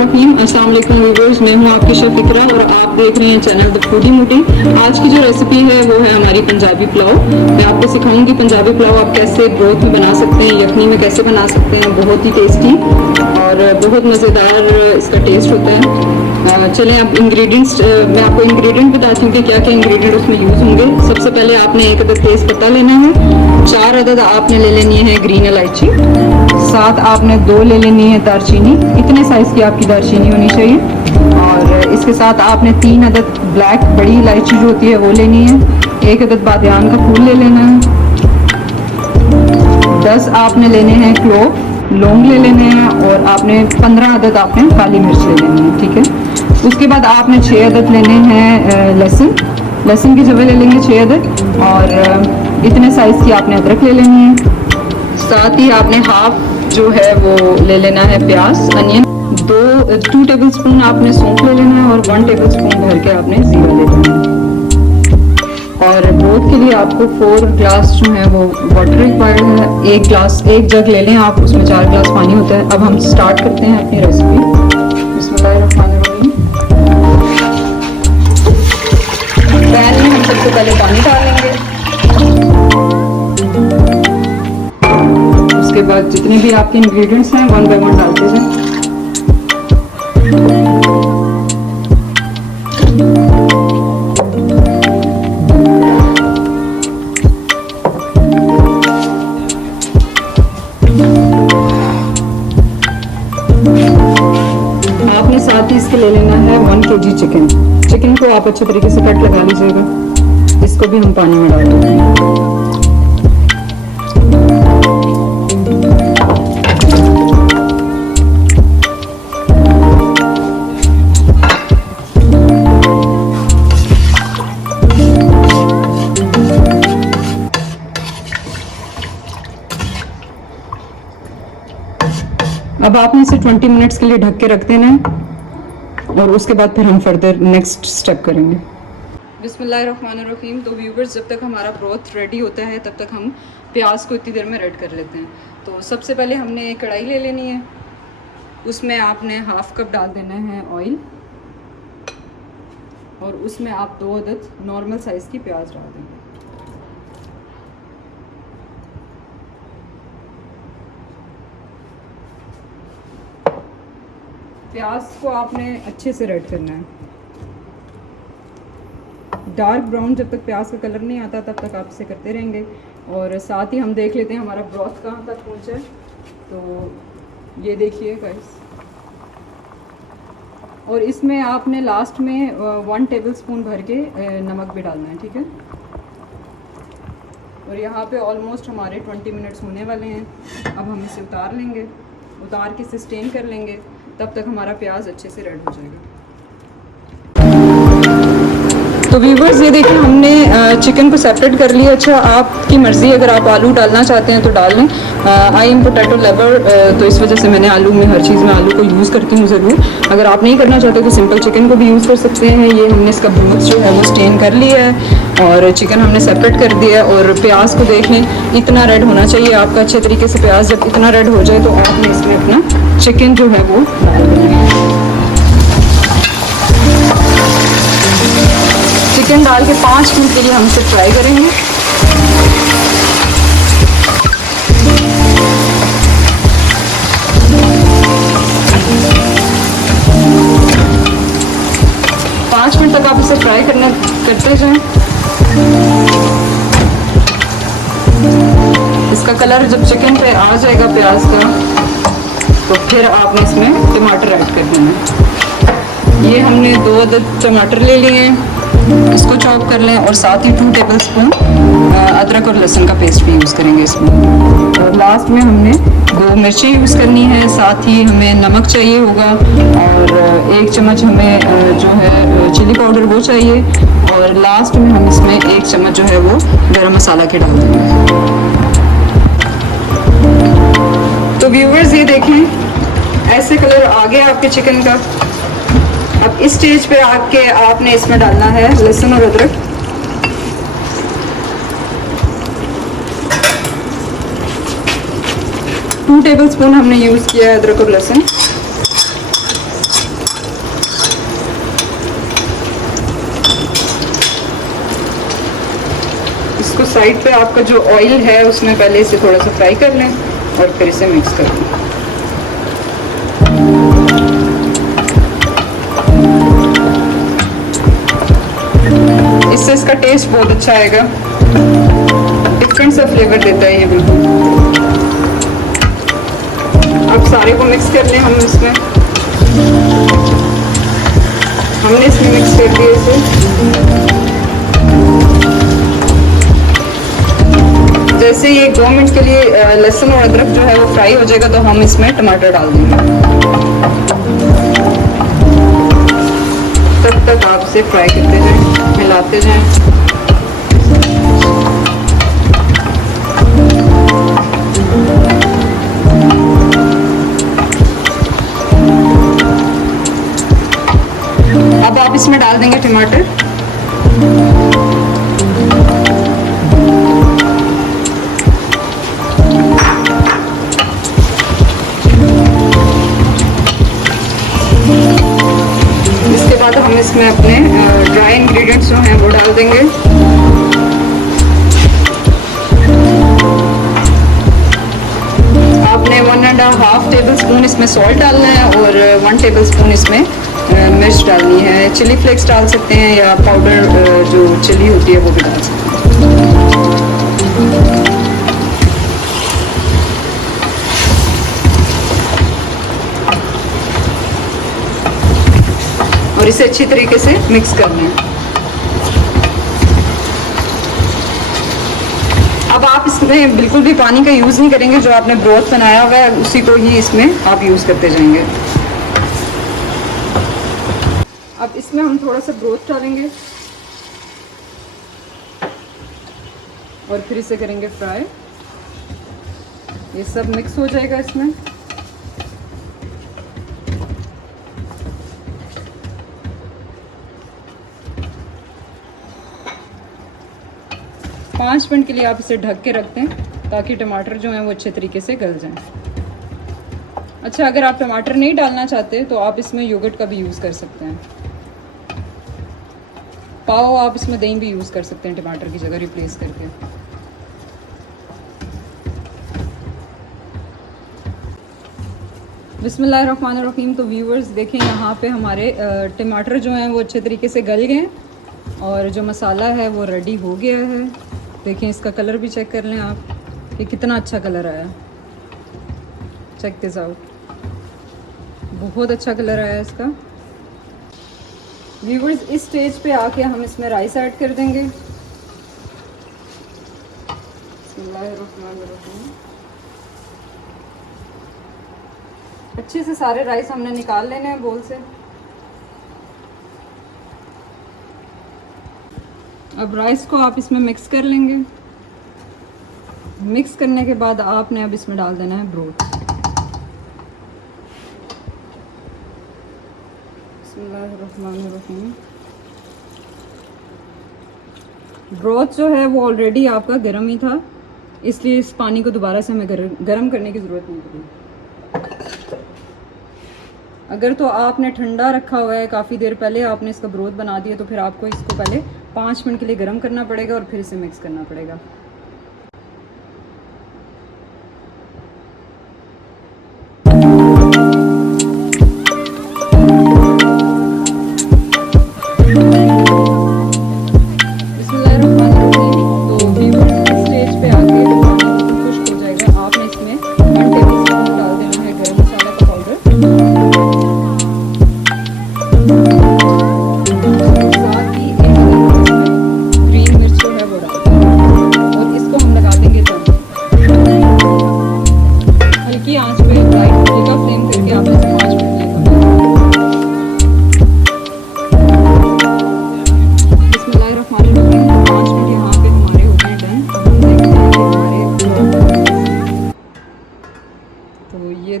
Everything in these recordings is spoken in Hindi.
बिस्मिल्लाहिर्रहमानिर्रहीम। अस्सलाम वालेकुम व्यूअर्स, मैं हूं आपकी शफिकरा और आप देख रहे हैं चैनल द फूडी मोटी। आज की जो रेसिपी है वो है हमारी पंजाबी पुलाव। मैं आपको सिखाऊंगी पंजाबी पुलाव आप कैसे ब्रोथ में बना सकते हैं, यखनी में कैसे बना सकते हैं। बहुत ही टेस्टी और बहुत मज़ेदार इसका टेस्ट होता है। चलें अब इंग्रेडिएंट्स मैं आपको इंग्रेडिएंट बताती हूँ कि क्या क्या इंग्रेडिएंट उसमें यूज़ होंगे। सबसे पहले आपने एक अदद तेज़ पत्ता लेना है, 4 अदद आपने ले लेनी है ग्रीन इलायची, 7 आपने 2 ले लेनी है दारचीनी। इतने साइज़ की आपकी दारचीनी होनी चाहिए। और इसके साथ आपने 3 अदद ब्लैक बड़ी इलायची जो होती है वो लेनी है। 1 अदद बादियान का फूल ले लेना है। 10 आपने लेने हैं क्लोव, लौंग ले लेने हैं। और आपने 15 अदद आपने काली मिर्च ले लेनी है। ठीक है। उसके बाद आपने 6 अदद लेने हैं लहसुन की जगह ले लेंगे 6 अदद। और इतने साइज़ की आपने अदरक ले लेनी है। साथ ही आपने हाफ जो है वो ले लेना है प्याज अनियन। 2 टेबल स्पून आपने सौंफ ले लेना है और 1 टेबल स्पून भर के आपने जीरा ले लेना है। और ब्रोथ के लिए आपको 4 ग्लास जो है वो वाटर रिक्वायर्ड है। 1 जग ले लें आप, उसमें 4 ग्लास पानी होता है। अब हम स्टार्ट करते हैं अपनी रेसिपी। बिस्मिल्लाहिर्रहमानिर्रहीम। पैन में हम सबसे पहले पानी डालेंगे। उसके बाद जितने भी आपके इंग्रेडिएंट्स हैं 1 बाय 1 डालते जाएं। आपने साथ ही इसके ले लेना है 1 kg चिकन को आप अच्छे तरीके से कट लगा लीजिएगा। इसको भी हम पानी में डाल देंगे। अब आपने इसे 20 मिनट्स के लिए ढक के रख देना है और उसके बाद फिर हम फर्दर नेक्स्ट स्टेप करेंगे। बिस्मिल्लाहिर्रहमानिर्रहीम। तो व्यूवर्स, जब तक हमारा ब्रोथ रेडी होता है तब तक हम प्याज को इतनी देर में रेड कर लेते हैं। तो सबसे पहले हमने एक कढ़ाई ले लेनी है। उसमें आपने हाफ कप डाल देना है ऑयल और उसमें आप 2 अदद नॉर्मल साइज़ की प्याज डाल देंगे। प्याज को आपने अच्छे से रेड करना है। डार्क ब्राउन जब तक प्याज का कलर नहीं आता तब तक आप इसे करते रहेंगे। और साथ ही हम देख लेते हैं हमारा ब्रोथ कहाँ तक पहुँचा है। तो ये देखिए गाइस। और इसमें आपने लास्ट में 1 टेबल स्पून भर के नमक भी डालना है। ठीक है। और यहाँ पे ऑलमोस्ट हमारे 20 मिनट्स होने वाले हैं। अब हम इसे उतार लेंगे, उतार के इसे स्टेन कर लेंगे। तब तक हमारा प्याज अच्छे से रेड हो जाएगा। तो व्यूवर्स, ये देखिए हमने चिकन को सेपरेट कर लिया। अच्छा, आपकी मर्ज़ी, अगर आप आलू डालना चाहते हैं तो डाल लें। आई एम पोटैटो लवर, तो इस वजह से मैंने आलू में हर चीज़ में आलू को यूज़ करती हूँ ज़रूर। अगर आप नहीं करना चाहते तो सिंपल चिकन को भी यूज़ कर सकते हैं। ये हमने इसका ब्रोथ जो है वो स्टेन कर लिया है और चिकन हमने सेपरेट कर दिया है। और प्याज को देख लें, इतना रेड होना चाहिए आपका अच्छे तरीके से प्याज। जब इतना रेड हो जाए तो आपने इसमें अपना चिकन जो है वो डाल देना है। चिकन डाल के 5 मिनट के लिए हम इसे फ्राई करेंगे। पाँच मिनट तक आप इसे फ्राई करते जाएं। इसका कलर जब चिकन पे आ जाएगा प्याज का तो फिर आपने इसमें टमाटर ऐड कर देना। ये हमने 2 अदद टमाटर ले लिए हैं, इसको चॉप कर लें। और साथ ही 2 टेबल स्पून अदरक और लहसुन का पेस्ट भी यूज़ करेंगे इसमें। और लास्ट में हमने 2 मिर्ची यूज़ करनी है। साथ ही हमें नमक चाहिए होगा और 1 चम्मच हमें जो है चिली पाउडर वो चाहिए। और लास्ट में हम इसमें 1 चम्मच जो है वो गरम मसाला के डाल देंगे। तो व्यूवर्स, ये देखें ऐसे कलर आ गया आपके चिकन का। अब इस स्टेज पे आके आपने इसमें डालना है लहसुन और अदरक। 2 टेबलस्पून हमने यूज़ किया है अदरक और लहसुन। साइड पे आपका जो ऑयल है उसमें पहले इसे थोड़ा सा फ्राई कर लें और फिर इसे मिक्स कर लें। इससे इसका टेस्ट बहुत अच्छा आएगा, डिफरेंट सा फ्लेवर देता है ये बिल्कुल। अब सारे को मिक्स कर लें हम इसमें। हमने इसमें मिक्स कर दिया इसे। जैसे ये 2 मिनट के लिए लहसुन और अदरक जो है वो फ्राई हो जाएगा तो हम इसमें टमाटर डाल देंगे। तब तक आप इसे फ्राई करते जाएं, मिलाते जाएं। अब आप इसमें डाल देंगे टमाटर। इसके बाद हम इसमें अपने ड्राई इंग्रेडिएंट्स जो हैं वो डाल देंगे। आपने 1.5 टेबल स्पून इसमें सॉल्ट डालना है और 1 टेबल स्पून इसमें मिर्च डालनी है। चिली फ्लेक्स डाल सकते हैं या पाउडर जो चिली होती है वो भी डाल सकते हैं। और इसे अच्छी तरीके से मिक्स करना है। अब आप इसमें बिल्कुल भी पानी का यूज़ नहीं करेंगे, जो आपने ब्रोथ बनाया हुआ है उसी को ही इसमें आप यूज़ करते जाएंगे। अब इसमें हम थोड़ा सा ब्रोथ डालेंगे और फिर इसे करेंगे फ्राई। ये सब मिक्स हो जाएगा इसमें। पाँच मिनट के लिए आप इसे ढक के रखते हैं ताकि टमाटर जो हैं वो अच्छे तरीके से गल जाएं। अच्छा, अगर आप टमाटर नहीं डालना चाहते तो आप इसमें योगर्ट का भी यूज़ कर सकते हैं। पाव आप इसमें दही भी यूज़ कर सकते हैं टमाटर की जगह रिप्लेस करके। बिस्मिल्लाहिर्रहमानिर्रहीम। तो व्यूअर्स देखें, यहाँ पे हमारे टमाटर जो हैं वो अच्छे तरीके से गल गए और जो मसाला है वो रेडी हो गया है। देखें, इसका कलर भी चेक कर लें आप कि कितना अच्छा कलर आया। चेक दिस आउट, बहुत अच्छा कलर आया है इसका। व्यूअर्स, इस स्टेज पे आके हम इसमें राइस ऐड कर देंगे। अच्छे से सारे राइस हमने निकाल लेने हैं बोल से। अब राइस को आप इसमें मिक्स कर लेंगे। मिक्स करने के बाद आपने अब इसमें डाल देना है ब्रोथ। बिस्मिल्लाहिर्रहमानिर्रहीम। ब्रोथ जो है वो ऑलरेडी आपका गर्म ही था, इसलिए इस पानी को दोबारा से हमें गर्म करने की ज़रूरत नहीं पड़ी। अगर तो आपने ठंडा रखा हुआ है, काफ़ी देर पहले आपने इसका ब्रोथ बना दिया, तो फिर आपको इसको पहले 5 मिनट के लिए गर्म करना पड़ेगा और फिर इसे मिक्स करना पड़ेगा।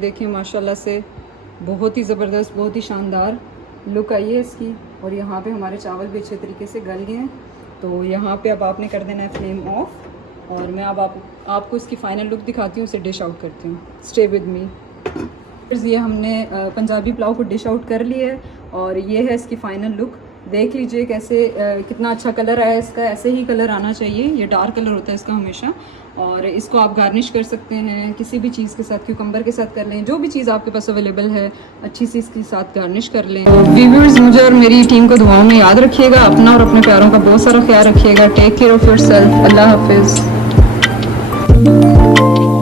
देखें, माशाल्लाह से बहुत ही ज़बरदस्त, बहुत ही शानदार लुक आई है इसकी। और यहाँ पे हमारे चावल भी अच्छे तरीके से गल गए हैं। तो यहाँ पे अब आपने कर देना है फ्लेम ऑफ और मैं अब आपको इसकी फ़ाइनल लुक दिखाती हूँ, इसे डिश आउट करती हूँ। Stay with me. ये हमने पंजाबी पुलाव को डिश आउट कर लिया है और ये है इसकी फ़ाइनल लुक। देख लीजिए कैसे कितना अच्छा कलर आया इसका। ऐसे ही कलर आना चाहिए, ये डार्क कलर होता है इसका हमेशा। और इसको आप गार्निश कर सकते हैं किसी भी चीज़ के साथ, क्यूकम्बर के साथ कर लें, जो भी चीज़ आपके पास अवेलेबल है अच्छी सी इसके साथ गार्निश कर लें। तो व्यूअर्स, मुझे और मेरी टीम को दुआओं में याद रखिएगा। अपना और अपने प्यारों का बहुत सारा ख्याल रखिएगा। Take care of yourself. Allah हाफिज़।